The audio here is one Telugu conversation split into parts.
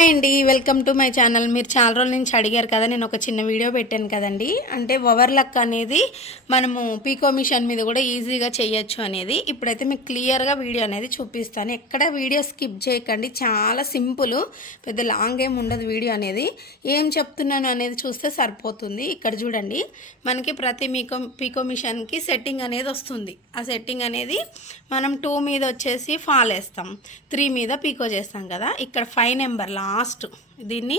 హాయ్ అండి, వెల్కమ్ టు మై ఛానల్. మీరు చాలా రోజుల నుంచి అడిగారు కదా, నేను ఒక చిన్న వీడియో పెట్టాను కదండి. అంటే ఓవర్లక్ అనేది మనము పీకో మిషన్ మీద కూడా ఈజీగా చేయొచ్చు అనేది. ఇప్పుడైతే మీకు క్లియర్గా వీడియో అనేది చూపిస్తాను. ఎక్కడ వీడియో స్కిప్ చేయకండి, చాలా సింపుల్, పెద్ద లాంగ్ ఏం ఉండదు వీడియో అనేది. ఏం చెప్తున్నాను అనేది చూస్తే సరిపోతుంది. ఇక్కడ చూడండి, మనకి ప్రతి పీకో మిషన్కి సెట్టింగ్ అనేది వస్తుంది. ఆ సెట్టింగ్ అనేది మనం 2 మీద వచ్చేసి ఫాల్ వేస్తాం, 3 మీద పీకో చేస్తాం కదా. ఇక్కడ 5 నెంబర్ లాస్ట్ దీన్ని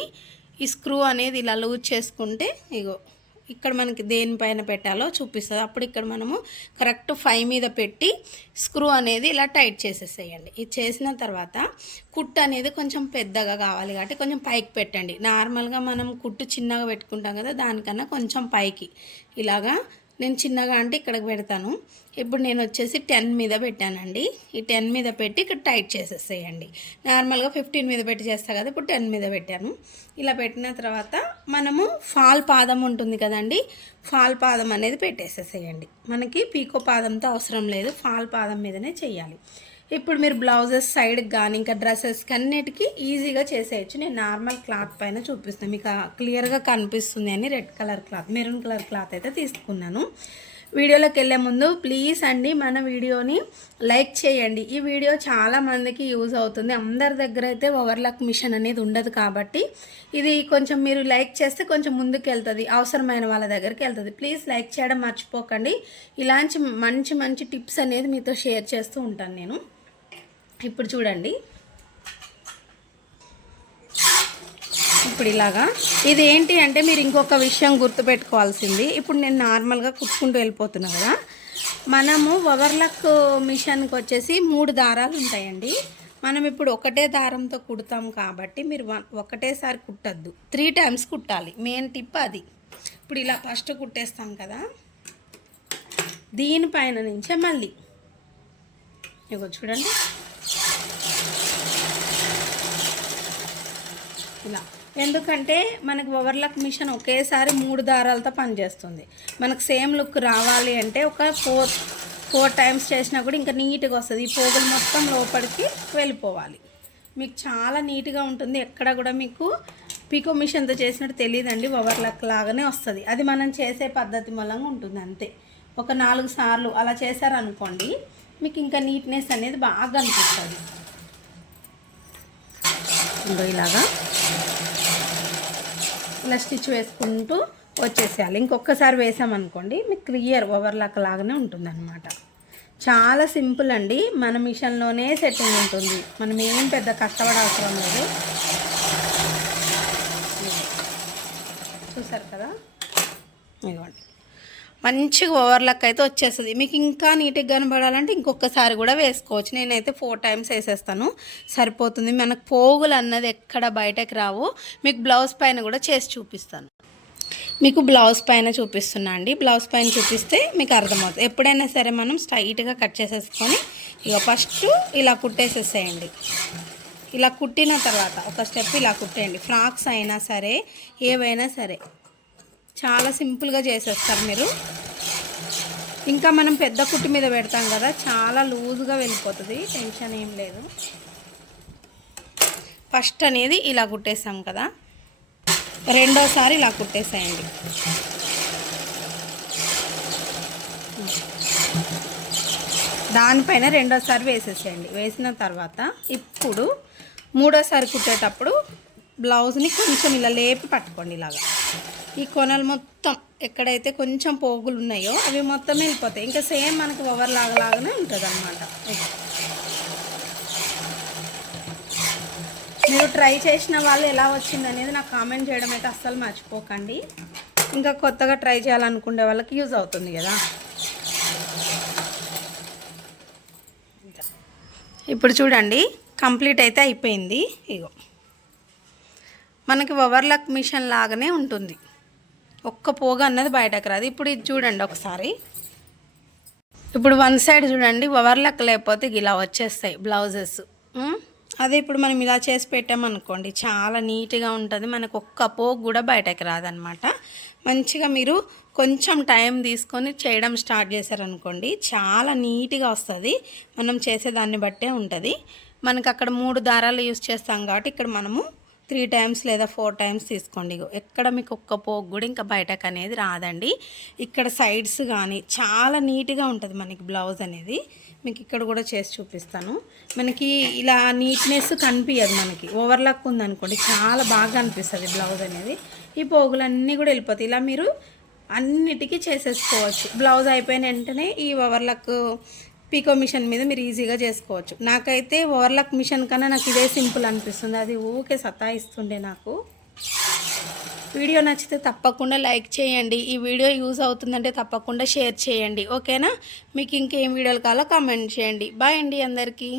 ఈ స్క్రూ అనేది ఇలా లూజ్ చేసుకుంటే ఇగో ఇక్కడ మనకి దేనిపైన పెట్టాలో చూపిస్తుంది. అప్పుడు ఇక్కడ మనము కరెక్ట్ 5 మీద పెట్టి స్క్రూ అనేది ఇలా టైట్ చేసేసేయండి. ఇది చేసిన తర్వాత కుట్టు అనేది కొంచెం పెద్దగా కావాలి కాబట్టి కొంచెం పైకి పెట్టండి. నార్మల్గా మనం కుట్టు చిన్నగా పెట్టుకుంటాం కదా, దానికన్నా కొంచెం పైకి ఇలాగా. నేను చిన్నగా అంటే ఇక్కడికి పెడతాను. ఇప్పుడు నేను వచ్చేసి 10 మీద పెట్టానండి. ఈ 10 మీద పెట్టి ఇక్కడ టైట్ చేసేసేయండి. నార్మల్గా 15 మీద పెట్టి చేస్తా కదా, ఇప్పుడు 10 మీద పెట్టాను. ఇలా పెట్టిన తర్వాత మనము ఫాల్ పాదం ఉంటుంది కదండి, ఫాల్ పాదం అనేది పెట్టేసేసేయండి. మనకి పీకో పాదంతో అవసరం లేదు, ఫాల్ పాదం మీదనే చేయాలి. ఇప్పుడు మీరు బ్లౌజెస్ సైడ్కి కానీ ఇంకా డ్రెస్సెస్కి అన్నిటికీ ఈజీగా చేసేయచ్చు. నేను నార్మల్ క్లాత్ పైన చూపిస్తాను, మీకు క్లియర్గా కనిపిస్తుంది అని red colour cloth, maroon colour cloth అయితే తీసుకున్నాను. వీడియోలోకి వెళ్ళే ముందు ప్లీజ్ అండి మన వీడియోని లైక్ చేయండి. ఈ వీడియో చాలా మందికి యూజ్ అవుతుంది. అందరి దగ్గర అయితే ఓవర్లాక్ మిషన్ అనేది ఉండదు కాబట్టి ఇది కొంచెం మీరు లైక్ చేస్తే కొంచెం ముందుకు వెళ్తుంది, అవసరమైన వాళ్ళ దగ్గరికి వెళ్తుంది. ప్లీజ్ లైక్ చేయడం మర్చిపోకండి. ఇలాంటి మంచి మంచి టిప్స్ అనేది మీతో షేర్ చేస్తూ ఉంటాను నేను. ఇప్పుడు చూడండి, ఇప్పుడు ఇలాగా ఇది ఏంటి అంటే మీరు ఇంకొక విషయం గుర్తుపెట్టుకోవాల్సింది. ఇప్పుడు నేను నార్మల్గా కుట్టుకుంటూ వెళ్ళిపోతున్నా కదా, మనము ఓవర్లాక్ మిషన్కి వచ్చేసి 3 దారాలు ఉంటాయండి. మనం ఇప్పుడు ఒకటే దారంతో కుడతాం కాబట్టి మీరు ఒకటేసారి కుట్టద్దు, 3 టైమ్స్ కుట్టాలి. మెయిన్ టిప్ అది. ఇప్పుడు ఇలా ఫస్ట్ కుట్టేస్తాం కదా, దీనిపైన నుంచే మళ్ళీ ఇగో చూడండి ఇలా. ఎందుకంటే మనకి ఓవర్లాక్ మిషన్ ఒకేసారి 3 దారాలతో పనిచేస్తుంది. మనకు సేమ్ లుక్ రావాలి అంటే ఒక 4 టైమ్స్ చేసినా కూడా ఇంకా నీట్గా వస్తుంది. ఈ పోగులు మొత్తం లోపలికి వెళ్ళిపోవాలి. మీకు చాలా నీట్గా ఉంటుంది. ఎక్కడ కూడా మీకు పీకో మిషన్తో చేసినట్టు తెలియదండి, ఓవర్లాక్ లాగానే వస్తుంది. అది మనం చేసే పద్ధతి మూలంగా ఉంటుంది అంతే. ఒక 4 సార్లు అలా చేశారనుకోండి, మీకు ఇంకా నీట్నెస్ అనేది బాగా అనిపిస్తుంది. ఇంకో ఇలాగా ఇలా స్టిచ్ వేసుకుంటూ వచ్చేసేయాలి. ఇంకొకసారి వేసామనుకోండి మీకు క్లియర్ ఓవర్లాక్ లాగానే ఉంటుంది అనమాట. చాలా సింపుల్ అండి, మన మిషన్లోనే సెట్టింగ్ ఉంటుంది, మనం ఏం పెద్ద కష్టపడ అవసరం లేదు. చూసారు కదా, ఇదిగోండి మంచిగా ఓవర్లాక్ అయితే వచ్చేస్తుంది. మీకు ఇంకా నీట్గా కనబడాలంటే ఇంకొకసారి కూడా వేసుకోవచ్చు. నేనైతే 4 టైమ్స్ వేసేస్తాను, సరిపోతుంది. మనకు పోగులు అన్నది ఎక్కడ బయటకు రావు. మీకు బ్లౌజ్ పైన కూడా చేసి చూపిస్తాను. మీకు బ్లౌజ్ పైన చూపిస్తున్నా అండి. బ్లౌజ్ పైన చూపిస్తే మీకు అర్థమవుతుంది. ఎప్పుడైనా సరే మనం స్ట్రైట్గా కట్ చేసేసుకొని ఇక ఫస్ట్ ఇలా కుట్టేసేసేయండి. ఇలా కుట్టిన తర్వాత ఒక స్టెప్ ఇలా కుట్టేయండి. ఫ్రాక్స్ అయినా సరే ఏవైనా సరే చాలా సింపుల్గా చేసేస్తారు మీరు. ఇంకా మనం పెద్ద కుట్టు మీద పెడతాం కదా, చాలా లూజ్గా వెళ్ళిపోతుంది, టెన్షన్ ఏం లేదు. ఫస్ట్ అనేది ఇలా కుట్టేసాం కదా, రెండోసారి ఇలా కుట్టేసేయండి. దానిపైన రెండోసారి వేసేసేయండి. వేసిన తర్వాత ఇప్పుడు మూడోసారి కుట్టేటప్పుడు బ్లౌజ్ని కొంచెం ఇలా లేపి పట్టుకోండి. ఇలాగా ఈ కొనలు మొత్తం ఎక్కడైతే కొంచెం పోగులు ఉన్నాయో అవి మొత్తం వెళ్ళిపోతాయి. ఇంకా సేమ్ మనకి ఓవర్లాగానే ఉంటుంది అన్నమాట. మీరు ట్రై చేసిన వాళ్ళు ఎలా వచ్చింది అనేది నాకు కామెంట్ చేయడం అయితే అస్సలు మర్చిపోకండి. ఇంకా కొత్తగా ట్రై చేయాలనుకునే వాళ్ళకి యూజ్ అవుతుంది కదా. ఇప్పుడు చూడండి, కంప్లీట్ అయితే అయిపోయింది. ఇగో మనకి ఓవర్లాక్ మిషన్ లాగానే ఉంటుంది, ఒక్క పోగు అన్నది బయటకు రాదు. ఇప్పుడు ఇది చూడండి ఒకసారి, ఇప్పుడు 1 సైడ్ చూడండి, ఓవర్లాక్ లేకపోతే ఇలా వచ్చేస్తాయి బ్లౌజెస్. అదే ఇప్పుడు మనం ఇలా చేసి పెట్టామనుకోండి చాలా నీట్గా ఉంటుంది, మనకు ఒక్క పోగు కూడా బయటకు రాదనమాట. మంచిగా మీరు కొంచెం టైం తీసుకొని చేయడం స్టార్ట్ చేశారనుకోండి చాలా నీట్గా వస్తుంది. మనం చేసేదాన్ని బట్టే ఉంటుంది. మనకు అక్కడ 3 దారాలు యూస్ చేస్తాం కాబట్టి ఇక్కడ మనము 3 టైమ్స్ లేదా 4 టైమ్స్ తీసుకోండి. ఎక్కడ మీకు ఒక్క పోగు కూడా ఇంకా బయటకు అనేది రాదండి. ఇక్కడ సైడ్స్ కానీ చాలా నీట్గా ఉంటుంది మనకి బ్లౌజ్ అనేది. మీకు ఇక్కడ కూడా చేసి చూపిస్తాను. మనకి ఇలా నీట్నెస్ కనిపించదు. మనకి ఓవర్లాక్ ఉందనుకోండి చాలా బాగా అనిపిస్తుంది బ్లౌజ్ అనేది. ఈ పోగులన్నీ కూడా వెళ్ళిపోతాయి. ఇలా మీరు అన్నిటికీ చేసేసుకోవచ్చు. బ్లౌజ్ అయిపోయిన వెంటనే ఈ ఓవర్లాక్ పీకో మిషన్ మీద మీరు ఈజీగా చేసుకోవచ్చు. నాకైతే ఓవర్లాక్ మిషన్ కన్నా నాకు ఇదే సింపుల్ అనిపిస్తుంది. అది ఊకే సతాయిస్తుండే నాకు. వీడియో నచ్చితే తప్పకుండా లైక్ చేయండి. ఈ వీడియో యూజ్ అవుతుందంటే తప్పకుండా షేర్ చేయండి. ఓకేనా? మీకు ఇంకేం వీడియోలు కావాలో కామెంట్ చేయండి. బాయ్ అండి అందరికీ.